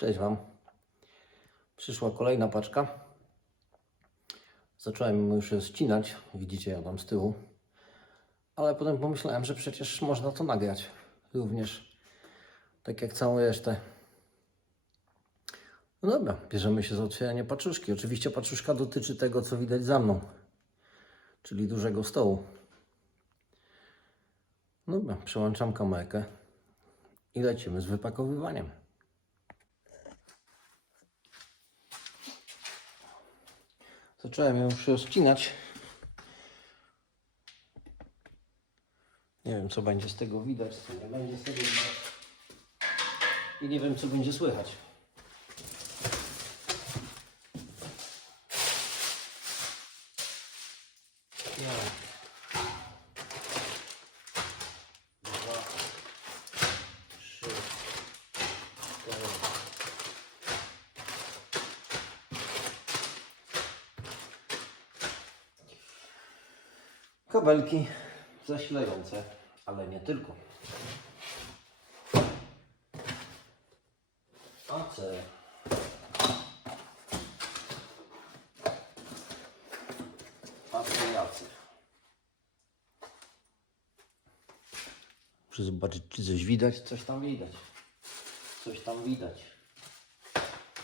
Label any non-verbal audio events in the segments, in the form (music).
Cześć Wam. Przyszła kolejna paczka. Zacząłem już ją ścinać. Widzicie, ja tam z tyłu. Ale potem pomyślałem, że przecież można to nagrać również. Tak jak całą resztę. No dobra, bierzemy się za otwieranie paczuszki. Oczywiście paczuszka dotyczy tego, co widać za mną. Czyli dużego stołu. Dobra, przełączam kamerkę i lecimy z wypakowywaniem. Zacząłem ją już rozcinać. Nie wiem, co będzie z tego widać, co nie będzie z tego widać. I nie wiem, co będzie słychać. No. Dwa, trzy, cztery. Kabelki zasilające, ale nie tylko. AC. Akumulacja. Muszę zobaczyć, czy coś widać. Coś tam widać. Coś tam widać.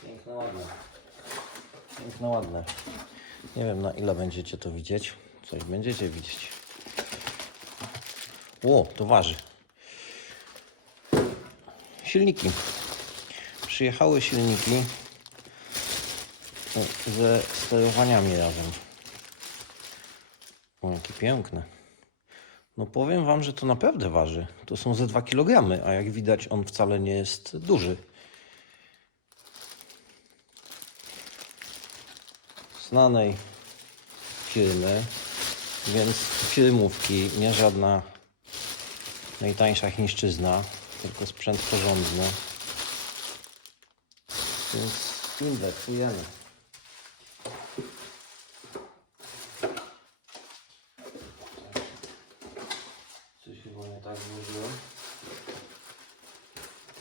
Piękne, ładne. Piękne, ładne. Nie wiem na ile będziecie to widzieć. Coś będziecie widzieć. O, to waży. Silniki. Przyjechały silniki ze sterowaniami razem. O, jakie piękne. No powiem Wam, że to naprawdę waży. To są ze 2 kg, a jak widać on wcale nie jest duży. Znanej firmy, więc firmówki, nie żadna najtańsza chińszczyzna, tylko sprzęt porządny. Więc indeksujemy. Coś chyba nie tak włożyłem.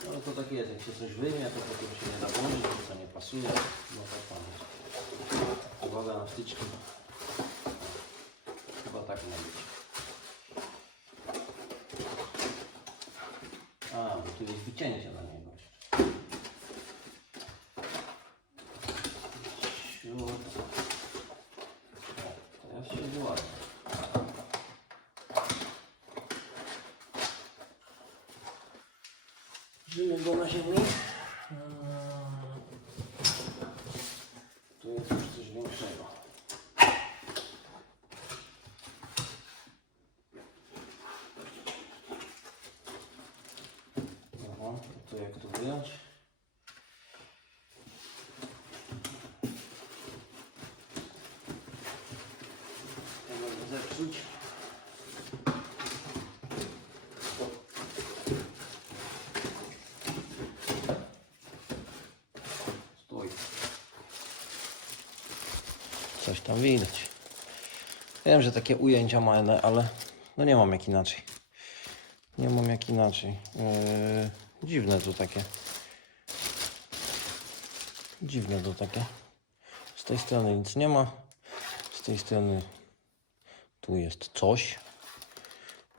No to tak jest, jak się coś wyjmie, to potem się nie da to co nie pasuje, no tak jest. Uwaga na wtyczki. Chyba tak ma być. A, bo tu jest wycięcie na niego. Siód. O, teraz się wyładzi. Żyjemy go na ziemi. Mm. Tu jest już coś większego. Dobra, to jak to wyjąć? Ja mogę zepsuć. O. Stój. Coś tam widać. Wiem, że takie ujęcia malne, ale no nie mam jak inaczej. Nie mam jak inaczej. Yy, dziwne to takie. Dziwne to takie. Z tej strony nic nie ma. Z tej strony tu jest coś.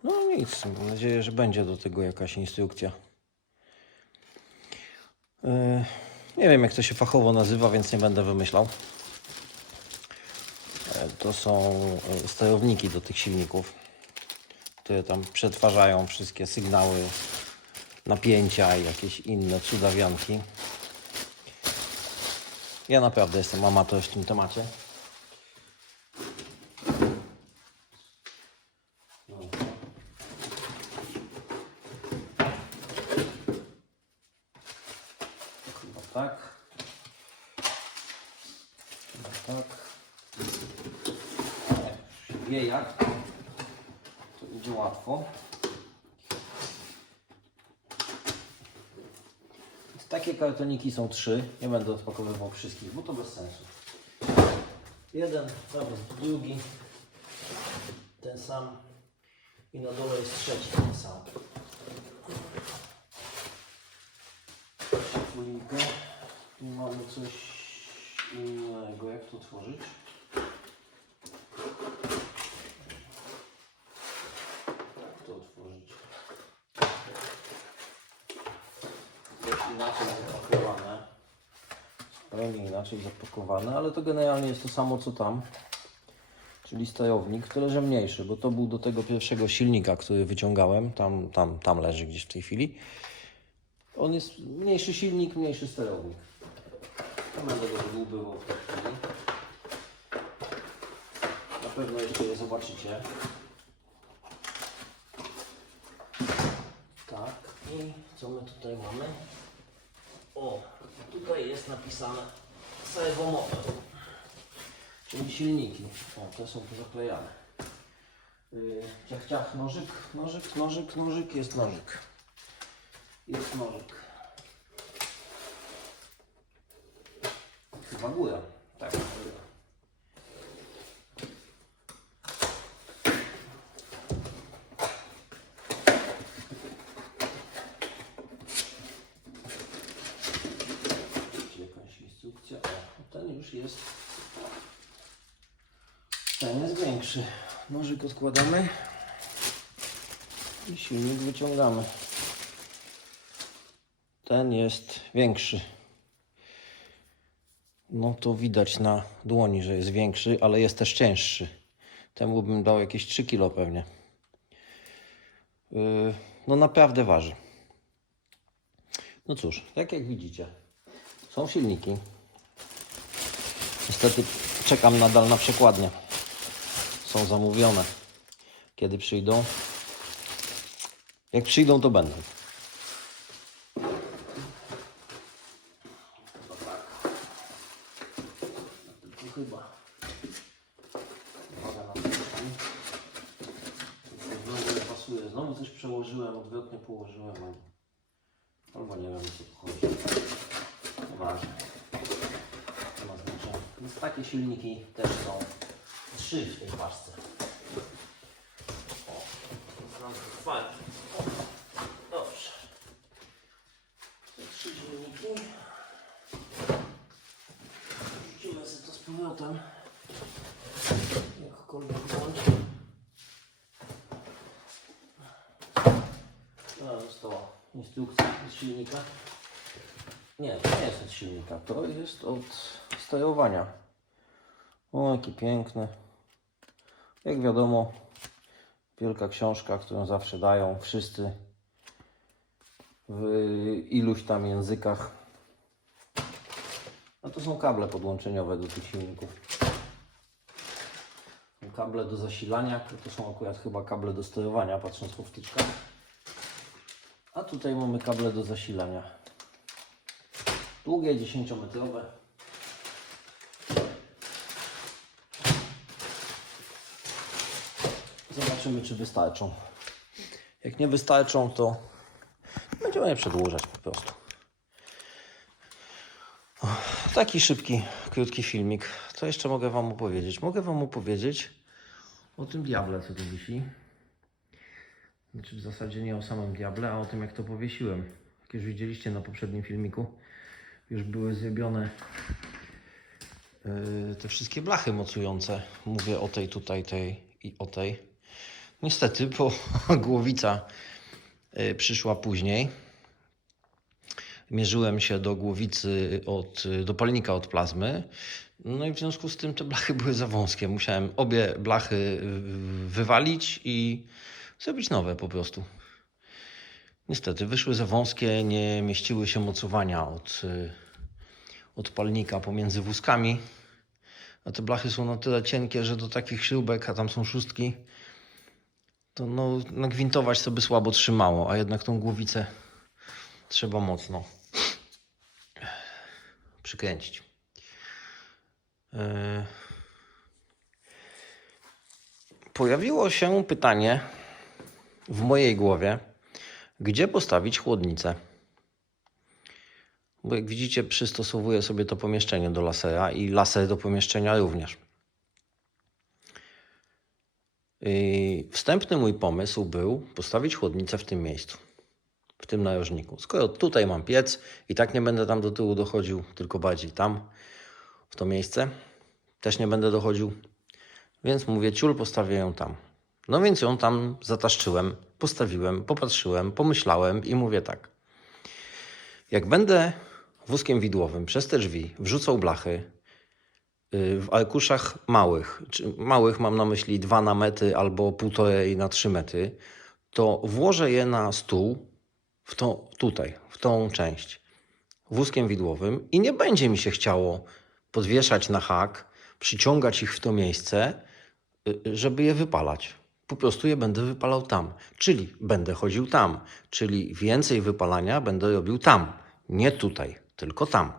No nic. Mam nadzieję, że będzie do tego jakaś instrukcja. Yy, nie wiem jak to się fachowo nazywa, więc nie będę wymyślał. To są e, sterowniki do tych silników, które tam przetwarzają wszystkie sygnały napięcia i jakieś inne cudawianki. Ja naprawdę jestem amator w tym temacie. Tak. Chyba tak. Jak się wie jak, to idzie łatwo. Takie kartoniki są trzy. Nie będę odpakowywał wszystkich, bo to bez sensu. Jeden, jest drugi, ten sam i na dole jest trzeci ten sam. Folijkę. coś innego. Jak to otworzyć? Jak to otworzyć? Jest inaczej zapakowane. Zupełnie inaczej zapakowane, ale to generalnie jest to samo co tam. Czyli stajownik, tyle że mniejszy, bo to był do tego pierwszego silnika, który wyciągałem. Tam, tam, tam leży gdzieś w tej chwili. On jest mniejszy silnik, mniejszy sterownik. Nie będę go dłubywał w tej chwili. Na pewno jeszcze je zobaczycie. Tak, i co my tutaj mamy? O, tutaj jest napisane serwomotor, czyli silniki. O, te są pozaklejane. Yy, ciach, ciach, nożyk, nożyk, nożyk, nożyk, jest nożyk. Jest nożyk. Chyba góra. Tak, góra. Czy jakaś instrukcja? O, ten już jest. Ten jest większy. Nożyk odkładamy i silnik wyciągamy. Ten jest większy. No to widać na dłoni, że jest większy, ale jest też cięższy. Temu bym dał jakieś 3 kg pewnie. Yy, no naprawdę waży. No cóż, tak jak widzicie, są silniki. Niestety czekam nadal na przekładnię. Są zamówione. Kiedy przyjdą? Jak przyjdą, to będą. Tylko chyba. Uwaga na to. Znowu nie pasuje. Znowu coś przełożyłem, odwrotnie położyłem. albo- Albo nie wiem o co tu chodzi. Nieważne. Nie ma znaczenia. Więc takie silniki też są trzy w tej paczce. O, to fajnie. O, Dobrze. Te trzy silniki. Rzucimy sobie to z powrotem. Jakkolwiek włączę. No, została instrukcja z silnika. Nie, to nie jest od silnika, to jest od sterowania. O, jaki piękny. Jak wiadomo, wielka książka, którą zawsze dają wszyscy w iluś tam językach. A to są kable podłączeniowe do tych silników. Kable do zasilania, to są akurat chyba kable do sterowania, patrząc po wtyczkach. A tutaj mamy kable do zasilania. Długie, 10-metrowe. Zobaczymy, czy wystarczą. Jak nie wystarczą, to będziemy je przedłużać po prostu. Taki szybki, krótki filmik. Co jeszcze mogę Wam opowiedzieć? Mogę Wam opowiedzieć o tym diable, co tu wisi. Znaczy w zasadzie nie o samym diable, a o tym, jak to powiesiłem. Jak już widzieliście na poprzednim filmiku, już były zrobione yy, te wszystkie blachy mocujące. Mówię o tej tutaj, tej i o tej. Niestety, bo (laughs) głowica yy, przyszła później. Mierzyłem się do głowicy od, do palnika od plazmy. No i w związku z tym te blachy były za wąskie. Musiałem obie blachy wywalić i zrobić nowe po prostu. Niestety, wyszły za wąskie, nie mieściły się mocowania od, y, od palnika pomiędzy wózkami. A te blachy są na tyle cienkie, że do takich śrubek, a tam są szóstki, to no, nagwintować to by słabo trzymało, a jednak tą głowicę trzeba mocno przykręcić. Yy. Pojawiło się pytanie w mojej głowie, gdzie postawić chłodnicę. Bo jak widzicie, przystosowuję sobie to pomieszczenie do lasera i laser do pomieszczenia również. Wstępny mój pomysł był postawić chłodnicę w tym miejscu. w tym narożniku. Skoro tutaj mam piec i tak nie będę tam do tyłu dochodził, tylko bardziej tam, w to miejsce, też nie będę dochodził, więc mówię, ciul, postawię ją tam. No więc ją tam zataszczyłem, postawiłem, popatrzyłem, pomyślałem i mówię tak. Jak będę wózkiem widłowym przez te drzwi wrzucał blachy y, w arkuszach małych, małych mam na myśli 2 na metry albo 1,5 na 3 metry, to włożę je na stół w to, tutaj, w tą część wózkiem widłowym i nie będzie mi się chciało podwieszać na hak, przyciągać ich w to miejsce, y, żeby je wypalać. Po prostu je będę wypalał tam. Czyli będę chodził tam. Czyli więcej wypalania będę robił tam. Nie tutaj, tylko tam.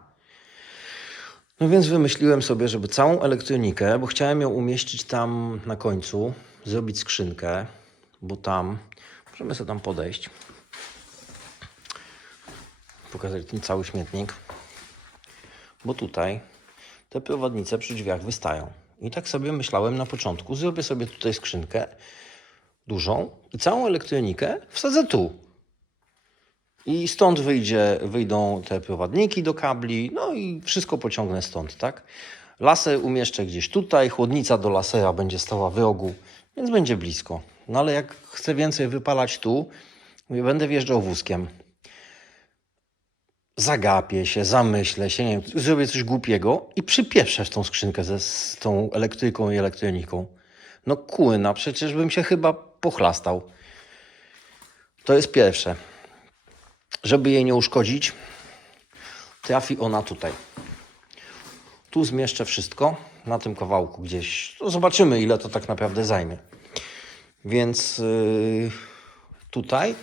No więc wymyśliłem sobie, żeby całą elektronikę, bo chciałem ją umieścić tam na końcu, zrobić skrzynkę, bo tam, możemy sobie tam podejść, pokazać ten cały śmietnik, bo tutaj te prowadnice przy drzwiach wystają. I tak sobie myślałem na początku, zrobię sobie tutaj skrzynkę dużą i całą elektronikę wsadzę tu. I stąd wyjdzie, wyjdą te prowadniki do kabli, no i wszystko pociągnę stąd, tak? Laser umieszczę gdzieś tutaj, chłodnica do lasera będzie stała w rogu, więc będzie blisko. No ale jak chcę więcej wypalać tu, będę wjeżdżał wózkiem. Zagapię się, zamyślę się, nie wiem, zrobię coś głupiego i przypieprzę w tą skrzynkę ze, z tą elektryką i elektroniką. No kłyna, przecież bym się chyba pochlastał. To jest pierwsze. Żeby jej nie uszkodzić, trafi ona tutaj. Tu zmieszczę wszystko na tym kawałku gdzieś. To zobaczymy, ile to tak naprawdę zajmie. Więc yy, tutaj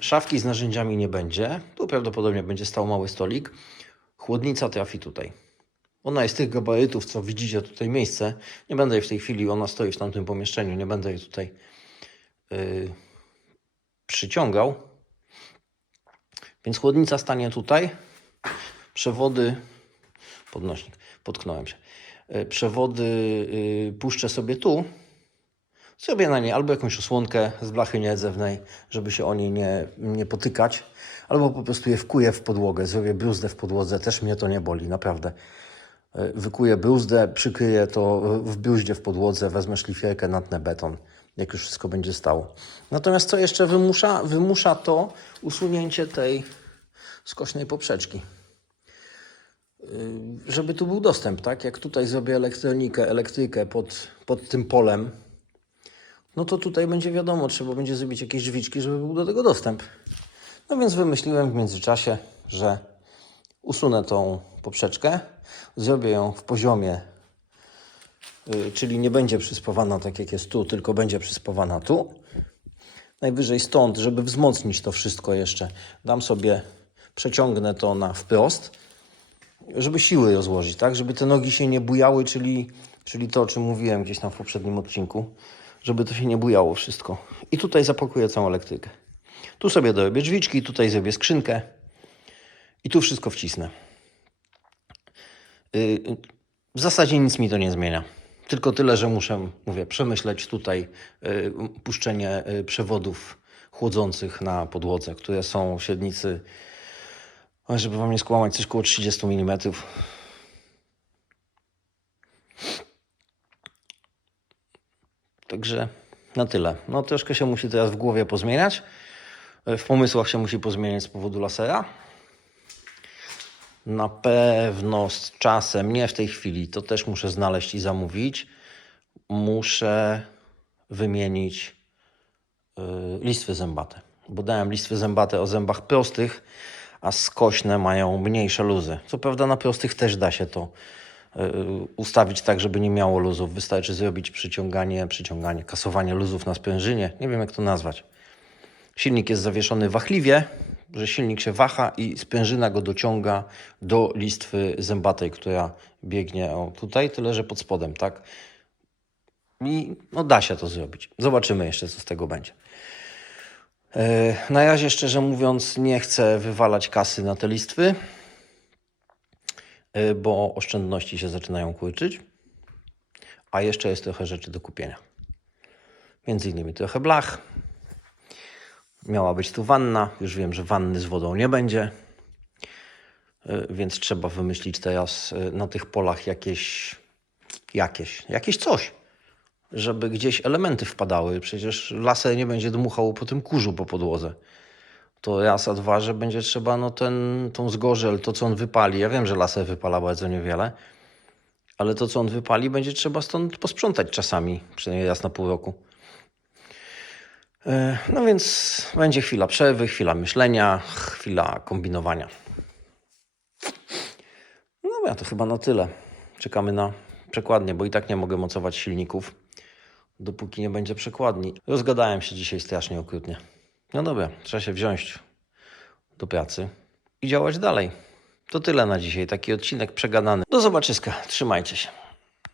szafki z narzędziami nie będzie. Tu prawdopodobnie będzie stał mały stolik. Chłodnica trafi tutaj. Ona jest tych gabarytów, co widzicie tutaj miejsce. Nie będę jej w tej chwili, ona stoi w tamtym pomieszczeniu, nie będę jej tutaj yy, przyciągał. Więc chłodnica stanie tutaj. Przewody, podnośnik, potknąłem się. Yy, Przewody yy, puszczę sobie tu. Zrobię na nie albo jakąś osłonkę z blachy niedzewnej, żeby się o niej nie, nie potykać, albo po prostu je wkuję w podłogę, zrobię bruzdę w podłodze, też mnie to nie boli, naprawdę. Yy, Wykuję bruzdę, przykryję to w bruździe w podłodze, wezmę szlifierkę, natnę beton, jak już wszystko będzie stało. Natomiast co jeszcze wymusza? Wymusza to usunięcie tej skośnej poprzeczki. Yy, Żeby tu był dostęp, tak? Jak tutaj zrobię elektronikę, elektrykę pod, pod tym polem, no to tutaj będzie wiadomo, trzeba będzie zrobić jakieś drzwiczki, żeby był do tego dostęp. No więc wymyśliłem w międzyczasie, że usunę tą poprzeczkę, zrobię ją w poziomie, yy, czyli nie będzie przyspawana tak jak jest tu, tylko będzie przyspawana tu. Najwyżej stąd, żeby wzmocnić to wszystko jeszcze, dam sobie, przeciągnę to na wprost, żeby siły rozłożyć, tak? Żeby te nogi się nie bujały, czyli, czyli to, o czym mówiłem gdzieś tam w poprzednim odcinku, żeby to się nie bujało wszystko. I tutaj zapakuję całą elektrykę. Tu sobie dorobię drzwiczki, tutaj zrobię skrzynkę i tu wszystko wcisnę. Yy, W zasadzie nic mi to nie zmienia. Tylko tyle, że muszę, mówię, przemyśleć tutaj yy, puszczenie yy, przewodów chłodzących na podłodze, które są w średnicy, żeby wam nie skłamać, coś koło 30 mm. Także na tyle. No troszkę się musi teraz w głowie pozmieniać. W pomysłach się musi pozmieniać z powodu lasera. Na pewno z czasem, nie w tej chwili, to też muszę znaleźć i zamówić. Muszę wymienić y, listwy zębate. Bo dałem listwy zębate o zębach prostych, a skośne mają mniejsze luzy. Co prawda na prostych też da się to ustawić tak, żeby nie miało luzów. Wystarczy zrobić przyciąganie, przyciąganie, kasowanie luzów na sprężynie. Nie wiem jak to nazwać. Silnik jest zawieszony wachliwie, że silnik się waha i sprężyna go dociąga do listwy zębatej, która biegnie o, tutaj, tyle że pod spodem, tak? I no, da się to zrobić. Zobaczymy jeszcze, co z tego będzie. E, Na razie, szczerze mówiąc, nie chcę wywalać kasy na te listwy, e, bo oszczędności się zaczynają kurczyć, a jeszcze jest trochę rzeczy do kupienia. Między innymi trochę blach, Miała być tu wanna. Już wiem, że wanny z wodą nie będzie. Y, Więc trzeba wymyślić teraz y, na tych polach jakieś, jakieś, jakieś coś, żeby gdzieś elementy wpadały. Przecież laser nie będzie dmuchał po tym kurzu po podłodze. To raz, a dwa, że będzie trzeba no ten, tą zgorzel, to co on wypali. Ja wiem, że laser wypala bardzo niewiele, ale to co on wypali będzie trzeba stąd posprzątać czasami, przynajmniej raz na pół roku. E, No więc będzie chwila przerwy, chwila myślenia, chwila kombinowania. No ja to chyba na tyle. Czekamy na przekładnię, bo i tak nie mogę mocować silników, dopóki nie będzie przekładni. Rozgadałem się dzisiaj strasznie okrutnie. No dobra, trzeba się wziąć do pracy i działać dalej. To tyle na dzisiaj. Taki odcinek przegadany. Do zobaczyska. Trzymajcie się.